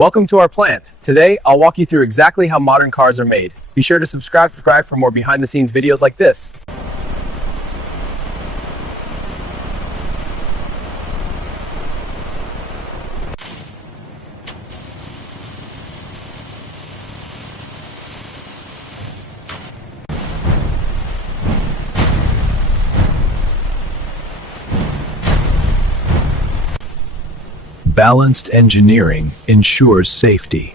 Welcome to our plant. Today, I'll walk you through exactly how modern cars are made. Be sure to subscribe for more behind-the-scenes videos like this. Balanced engineering ensures safety.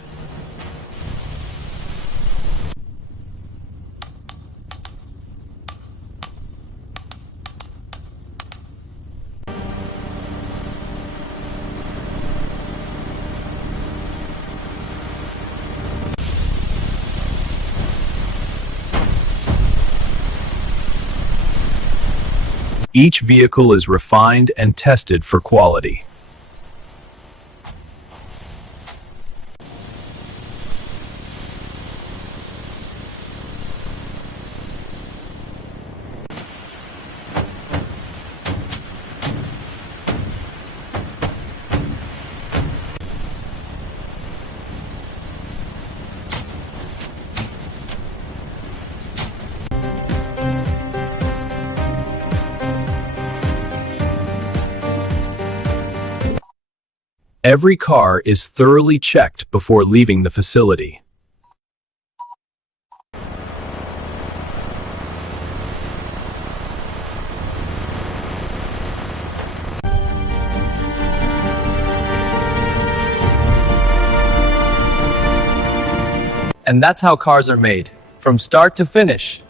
Each vehicle is refined and tested for quality. Every car is thoroughly checked before leaving the facility. And that's how cars are made, from start to finish.